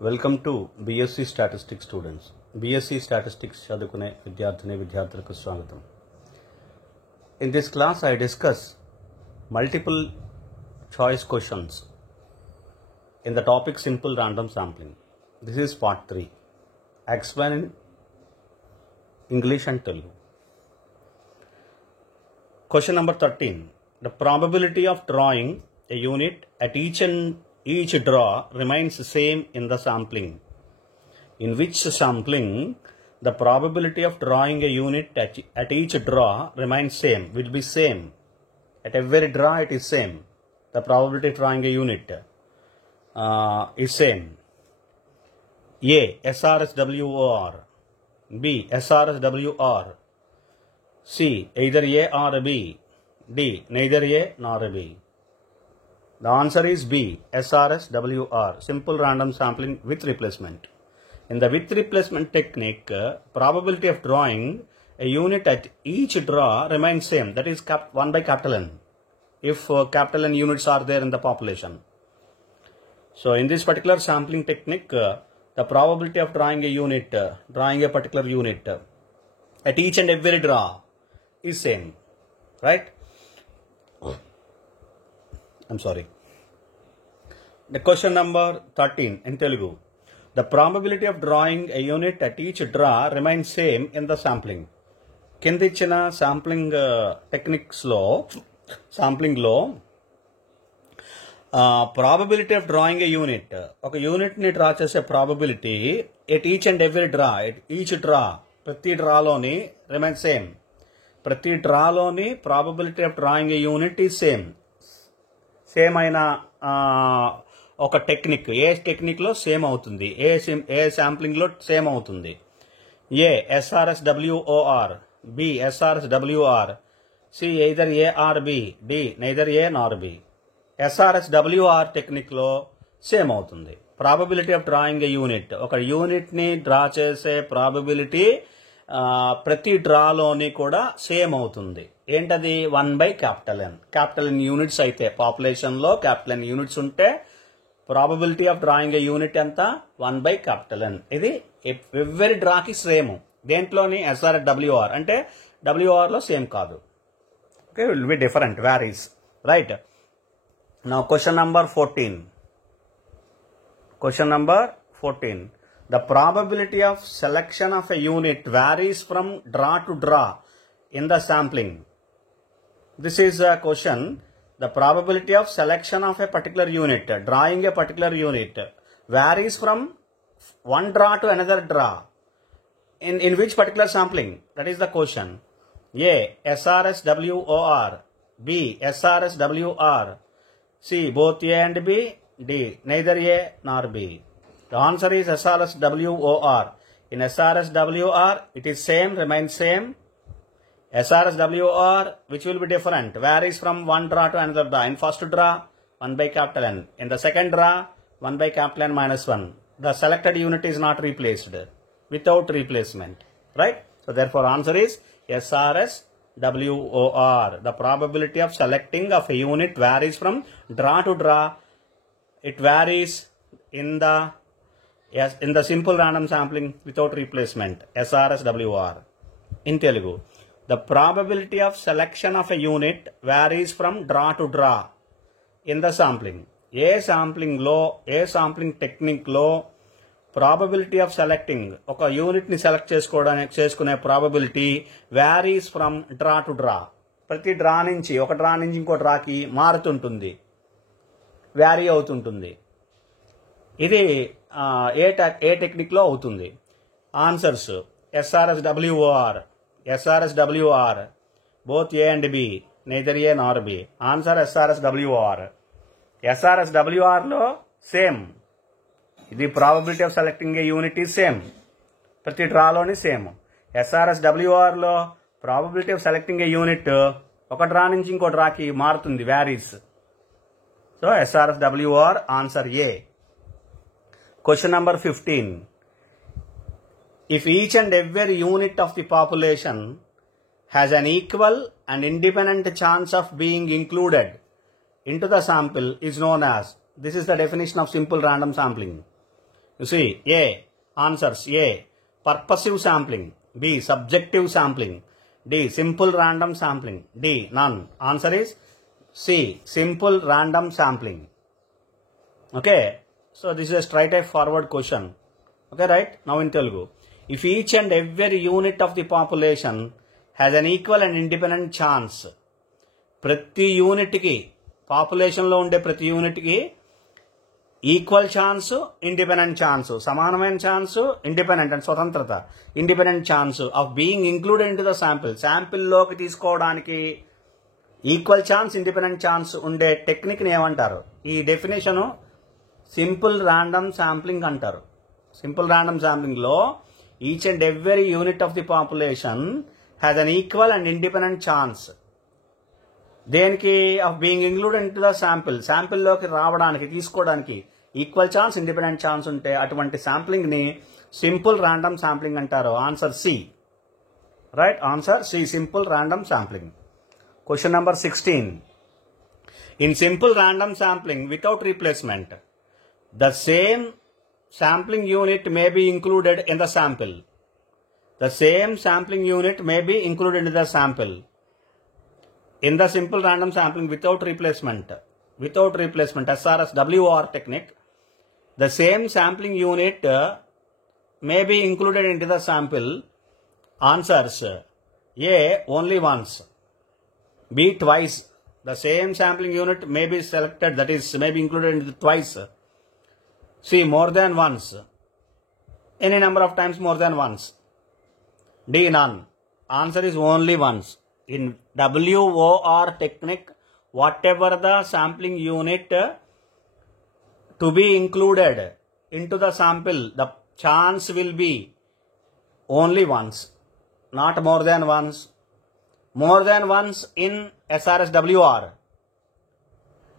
Welcome to BSc statistics students. BSc statistics చదువుకునే విద్యార్థులకు స్వాగతం. In this class I discuss multiple choice questions in the topic simple random sampling. This is part 3. I explain in English and Telugu. Question number 13. The probability of drawing a unit at each draw remains the same in the sampling. In which sampling the probability of drawing a unit at each draw remains same, will be same. At every draw it is same. The probability of drawing a unit is same. A. SRSWOR. B. SRSWR. C. Either A or B. D. Neither A nor B. The answer is B. SRSWR. Simple random sampling with replacement. In the with replacement technique, probability of drawing a unit at each draw remains same. That is 1 by capital N. If capital N units are there in the population. So in this particular sampling technique, the probability of drawing a particular unit at each and every draw is same. Right? I'm sorry. The question number 13 in Telugu. The probability of drawing a unit at each draw remains same in the sampling. కింద ఇచ్చిన sampling టెక్నిక్స్లో సాంప్లింగ్లో probability of drawing a unit, ఒక యూనిట్ని draw చేసే probability at each and every draw, at each draw, ప్రతి డ్రాలోని remain same. ప్రతి డ్రాలోని probability of drawing a unit is same అయిన ఒక టెక్నిక్, ఏ టెక్నిక్లో సేమ్ అవుతుంది, ఏ శాంప్లింగ్లో సేమ్ అవుతుంది. A SRSWOR, B SRSWR, C either A or B, D neither A nor B. SRSWR టెక్నిక్లో సేమ్ అవుతుంది. Probability of drawing a unit, ఒక యూనిట్ని డ్రా చేసే ప్రాబబిలిటీ ప్రతి డ్రాలోని కూడా సేమ్ అవుతుంది. ఏంటది? 1 by capital N. Capital N units అయితే, పాపులేషన్లో క్యాపిటల్ ఎన్ యూనిట్స్ ఉంటే probability of drawing a unit ఎంత? 1 by capital N. ఇది ఎవ్రీ డ్రాకి సేమ్. దేంట్లోని? SRSWR అంటే WR లో సేమ్ కాదు. Okay, will be different, varies. Right. Now question number 14. Question number 14. The probability of selection of a unit varies from draw to draw in the sampling. This is a question. The probability of selection of a particular unit, drawing a particular unit, varies from one draw to another draw. In which particular sampling? That is the question. A. SRSWOR. B. SRSWR. C. Both A and B. D. Neither A nor B. The answer is SRSWOR. In SRSWR, it is same, remains same. SRSWR, which will be different, varies from one draw to another draw. In first draw, 1 by capital N. In the second draw, 1 by capital N minus 1. The selected unit is not replaced, without replacement. Right? So therefore answer is SRSWOR. The probability of selecting of a unit varies from draw to draw. It varies in the simple random sampling without replacement. SRSWR. In Telugu, the probability of selection of a unit varies from draw to draw in the sampling. A sampling technique లో probability of selecting, ఒక యూనిట్ ని సెలెక్ట్ చేసుకునే probability varies from draw to draw. ప్రతి డ్రా నుంచి, ఒక డ్రా నుంచి ఇంకో డ్రాకి మారుతుంటుంది, వ్యారీ అవుతుంటుంది. ఇది ఏ టెక్నిక్లో అవుతుంది? Answers SRSWR, both A and B, neither A nor B. Answer SRSWR. SRSWR లో సేమ్. ఇది probability of selecting A unit is same, ప్రతి డ్రాలోని సేమ్. SRSWR లో probability of selecting A unit ఒక డ్రా నుంచి ఇంకో డ్రాకి మారుతుంది, varies. So SRSWR, answer A. Question number 15. If each and every unit of the population has an equal and independent chance of being included into the sample is known as, this is the definition of simple random sampling. You see, A, answers A, purposive sampling, B, subjective sampling, D, simple random sampling, D, none. Answer is C, simple random sampling. Okay, so this is a straightforward question. Okay, right? Now in Telugu. If each and every unit of the population has an equal and independent chance, ప్రతి యూనిట్కి పాపులేషన్లో ఉండే ప్రతి యూనిట్కి equal chance, independent chance, సమానమైన chance, independent and స్వతంత్రత, independent chance of being included into the sample, శాంపిల్లోకి తీసుకోవడానికి ఈక్వల్ ఛాన్స్, ఇండిపెండెంట్ ఛాన్స్ ఉండే టెక్నిక్ని ఏమంటారు? ఈ డెఫినేషను సింపుల్ ర్యాండమ్ శాంప్లింగ్ అంటారు. సింపుల్ ర్యాండమ్ శాంప్లింగ్లో each and every unit of the population has an equal and independent chance దేనికి? Of being included into the sample, శాంపిల్లోకి రావడానికి, తీసుకోవడానికి ఈక్వల్ ఛాన్స్, ఇండిపెండెంట్ ఛాన్స్ ఉంటే అటువంటి శాంప్లింగ్ని సింపుల్ ర్యాండమ్ శాంప్లింగ్ అంటారు. Answer C. Right, answer C, simple random sampling. Question number 16. In simple random sampling without replacement the same sampling unit may be included in the sample. The same sampling unit may be included in the sample. In the simple random sampling without replacement, SRS WR technique, the same sampling unit may be included into the sample. Answers A, only once, B, twice. The same sampling unit may be selected, that is, may be included into twice. C, more than once. Any number of times more than once. D, none. Answer is only once. In WOR technique, whatever the sampling unit to be included into the sample, the chance will be only once, not more than once. More than once in SRS WR.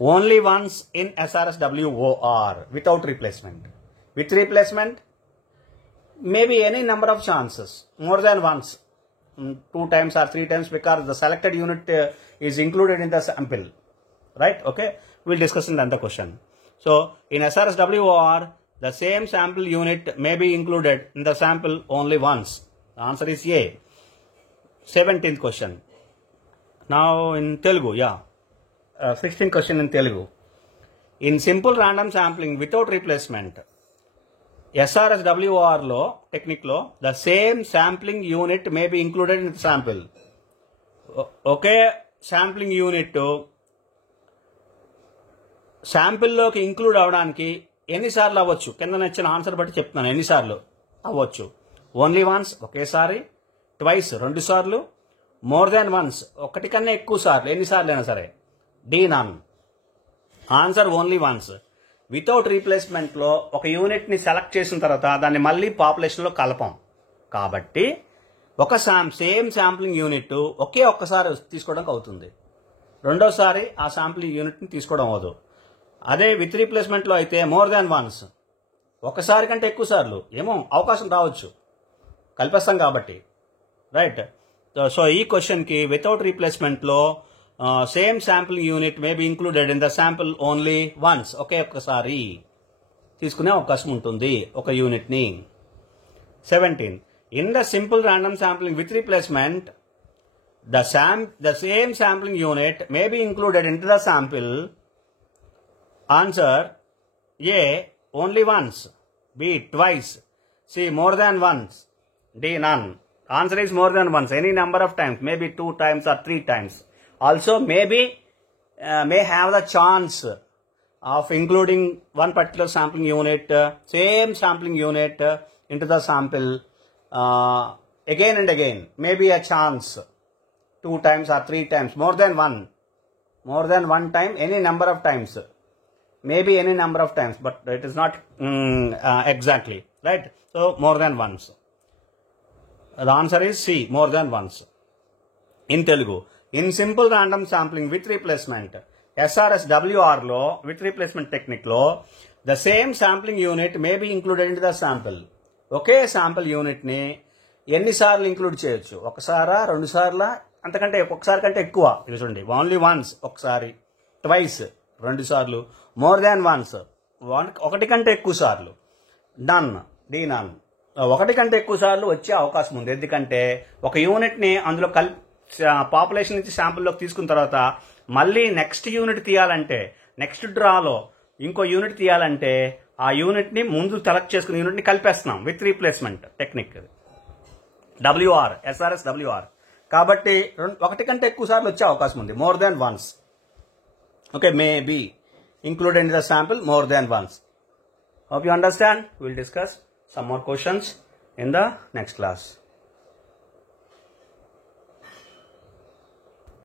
Only once in SRS WOR without replacement. With replacement, maybe any number of chances, more than once, 2 times or 3 times, because the selected unit is included in the sample. Right? Okay? We'll discuss in another question. So, in SRS WOR, the same sample unit may be included in the sample only once. The answer is A. 17th question. Now in Telugu, yeah. 16th question in Telugu. In simple random sampling without replacement, SRS WOR lo technique lo, the same sampling unit may be included in the sample. Okay, sampling unit శాంపిల్లోకి include అవడానికి ఎన్నిసార్లు అవ్వచ్చు? కింద నచ్చిన ఆన్సర్ బట్టి చెప్తున్నాను ఎన్నిసార్లు అవ్వచ్చు. ఓన్లీ వన్స్, ఒకేసారి, ట్వైస్, 2 సార్లు, మోర్ దాన్ వన్స్, ఒకటి కన్నా ఎక్కువ సార్లు, ఎన్నిసార్లు అయినా సరే. D, none. Answer only once. Without రీప్లేస్మెంట్లో ఒక యూనిట్ని సెలెక్ట్ చేసిన తర్వాత దాన్ని మళ్ళీ పాపులేషన్లో కలపం కాబట్టి ఒక సేమ్ శాంప్లింగ్ యూనిట్ ఒక్కసారి తీసుకోవడానికి అవుతుంది. రెండోసారి ఆ శాంప్లింగ్ యూనిట్ని తీసుకోవడం అవ్వదు. అదే విత్ రీప్లేస్మెంట్లో అయితే మోర్ దాన్ వన్స్, ఒకసారి కంటే ఎక్కువ సార్లు ఏమో అవకాశం రావచ్చు, కలిపేస్తాం కాబట్టి. రైట్. సో ఈ క్వశ్చన్కి వితౌట్ రీప్లేస్మెంట్లో same sampling unit may be included in the sample only once, ఒక్కసారి తీసుకునే అవకాశం ఉంటుంది ఒక యూనిట్ని. 17. In the simple random sampling with replacement the same sampling unit may be included into the sample. Answer A, only once, B, twice, C, more than once, D, none. Answer is more than once, any number of times, maybe 2 times or 3 times. Also may have the chance of including one particular sampling unit, same sampling unit into the sample again and again, maybe a chance 2 times or 3 times, more than one time, any number of times, maybe any number of times, but it is not exactly, right? So more than once. The answer is C, more than once. In Telugu, in simple random sampling with replacement, SRS WR lo, with replacement technique lo, the same sampling unit may be included into the sample. ఒకే sample యూనిట్ని ఎన్నిసార్లు include చేయొచ్చు? ఒకసారా, 2 సార్లా, అంతకంటే ఒకసారి కంటే ఎక్కువ. ఇది చూడండి, ఓన్లీ వన్స్, ఒకసారి, ట్వైస్, 2 సార్లు, మోర్ దాన్ వన్స్, ఒకటి కంటే ఎక్కువ సార్లు, నన్, డి నన్. ఒకటి కంటే ఎక్కువ సార్లు వచ్చే అవకాశం ఉంది. ఎందుకంటే ఒక యూనిట్ని అందులో పాపులేషన్ నుంచి శాంపుల్లోకి తీసుకున్న తర్వాత మళ్ళీ నెక్స్ట్ యూనిట్ తీయాలంటే, నెక్స్ట్ డ్రాలో ఇంకో యూనిట్ తీయాలంటే ఆ యూనిట్ని ముందు సెలెక్ట్ చేసుకున్న యూనిట్ని కలిపేస్తున్నాం with replacement technique. WR, SRS WR. కాబట్టి ఒకటి కంటే ఎక్కువ సార్లు వచ్చే అవకాశం ఉంది. More than once. Okay, may be included in the sample more than once. Hope you understand. We will discuss some more questions in the next class.